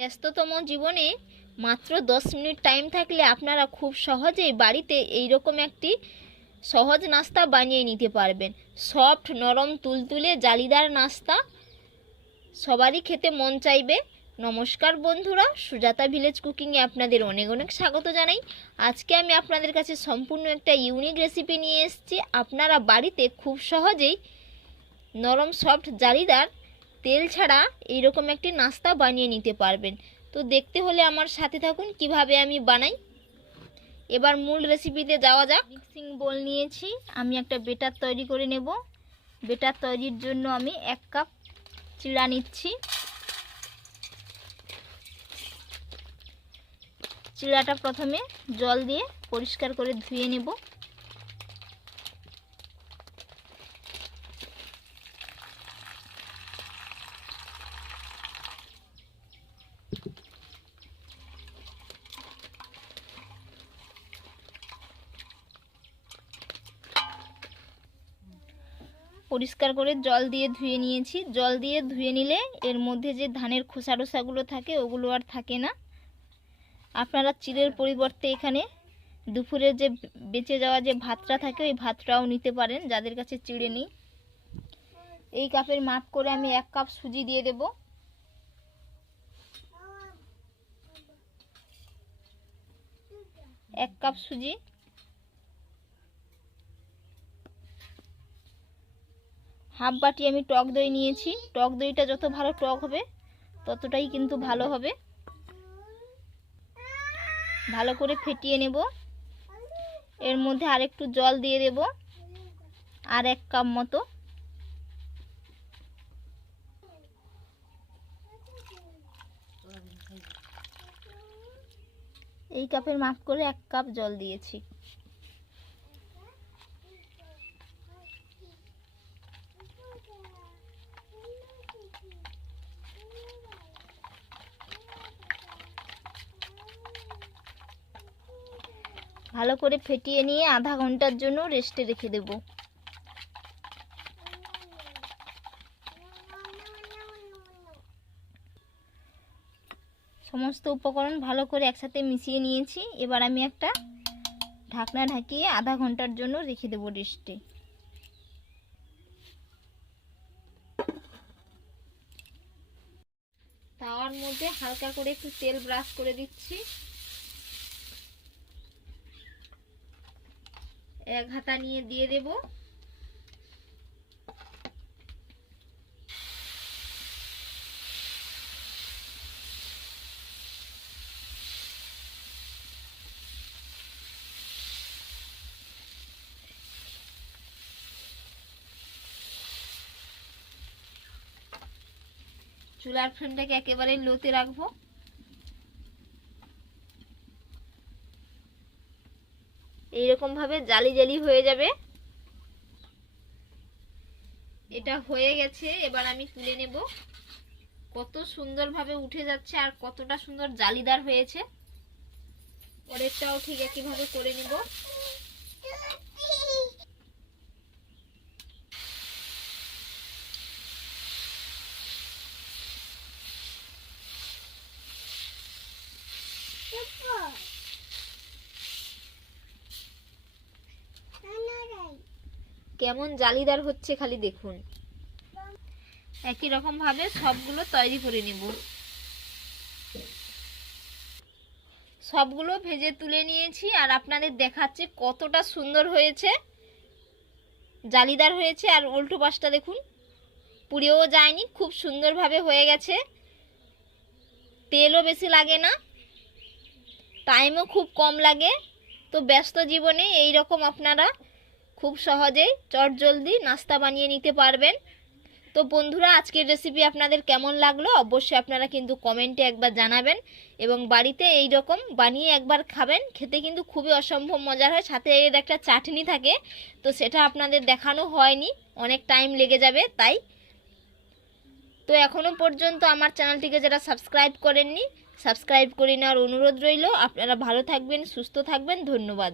ব্যস্ততম জীবনে মাত্র দশ মিনিট টাইম থাকলে আপনারা খুব সহজেই বাড়িতে এই রকম একটি সহজ নাস্তা বানিয়ে নিতে পারবেন। সফট নরম, তুলতুলে, জালিদার নাস্তা সবারই খেতে মন চাইবে। নমস্কার বন্ধুরা, সুজাতা ভিলেজ কুকিংয়ে আপনাদের অনেক অনেক স্বাগত জানাই। আজকে আমি আপনাদের কাছে সম্পূর্ণ একটা ইউনিক রেসিপি নিয়ে এসেছি। আপনারা বাড়িতে খুব সহজেই নরম সফট জালিদার তেল ছাড়া এইরকম একটি নাস্তা বানিয়ে নিতে পারবেন। তো দেখতে হলে আমার সাথে থাকুন, কীভাবে আমি বানাই। এবার মূল রেসিপিতে যাওয়া যাক। মিক্সিং বোল নিয়েছি, আমি একটা বেটার তৈরি করে নেব। বেটার তৈরির জন্য আমি এক কাপ চিড়া নিচ্ছি। চিড়াটা প্রথমে জল দিয়ে পরিষ্কার করে ধুয়ে নেব। পরিষ্কার করে জল দিয়ে ধুয়ে নিয়েছি। জল দিয়ে ধুয়ে নিলে এর মধ্যে যে ধানের খোসা টোসাগুলো থাকে, ওগুলো আর থাকে না। আপনারা চিড়ের পরিবর্তে এখানে দুপুরের যে বেঁচে যাওয়া যে ভাতটা থাকে, ওই ভাতটাও নিতে পারেন, যাদের কাছে চিড়ে নেই। এই কাপের মাপ করে আমি এক কাপ সুজি দিয়ে দেব। এক কাপ সুজি। হাফ বাটি আমি টক দই নিয়েছি। টক দইটা যত ভালো টক হবে, ততটাই কিন্তু ভালো হবে। ভালো করে ফেটিয়ে নেব। এর মধ্যে আরেকটু জল দিয়ে দেব, আর এক কাপ মতো। এই কাপের মাপ করে এক কাপ জল দিয়েছি। ভালো করে ফেটিয়ে নিয়ে আধা ঘণ্টার জন্য রেস্টে রেখে দেব। সমস্ত উপকরণ ভালো করে একসাথে মিশিয়ে নিয়েছি। এবার আমি একটা ঢাকনা ঢাকিয়ে আধা ঘণ্টার জন্য রেখে দেবো রেস্টে। তাওয়ার মধ্যে হালকা করে একটু তেল ব্রাশ করে দিচ্ছি। এক হাতা নিয়ে দিয়ে দেব। চুলার ফ্লেমটাকে একেবারে লোতে রাখব। এইরকম ভাবে জালি জালি হয়ে যাবে। এটা হয়ে গেছে, এবার আমি তুলে নেব। কত সুন্দরভাবে উঠে যাচ্ছে আর কতটা সুন্দর জালিদার হয়েছে। পরেরটাও ঠিক একইভাবে করে নেব। কেমন জালিদার হচ্ছে খালি দেখুন। একই রকম ভাবে সবগুলো তৈরি করে নেব। সবগুলো ভেজে তুলে নিয়েছি আর আপনাদের দেখাচ্ছে কতটা সুন্দর হয়েছে, জালিদার হয়েছে আর উল্টো পাশটা দেখুন, পুড়েও যায়নি, খুব সুন্দরভাবে হয়ে গেছে। তেলও বেশি লাগে না, টাইমও খুব কম লাগে। তো ব্যস্ত জীবনে এই রকম আপনারা খুব সহজেই চটজলদি নাস্তা বানিয়ে নিতে পারবেন। তো বন্ধুরা, আজকের রেসিপি আপনাদের কেমন লাগল অবশ্যই আপনারা কিন্তু কমেন্টে একবার জানাবেন এবং বাড়িতে এই রকম বানিয়ে একবার খাবেন, খেতে কিন্তু খুবই অসম্ভব মজার হয়। সাথে এর একটা চাটনি থাকে, তো সেটা আপনাদের দেখানো হয়নি, অনেক টাইম লেগে যাবে তাই। তো এখনও পর্যন্ত আমার চ্যানেলটিকে যারা সাবস্ক্রাইব করেননি সাবস্ক্রাইব করে নেওয়ার অনুরোধ রইল। আপনারা ভালো থাকবেন, সুস্থ থাকবেন, ধন্যবাদ।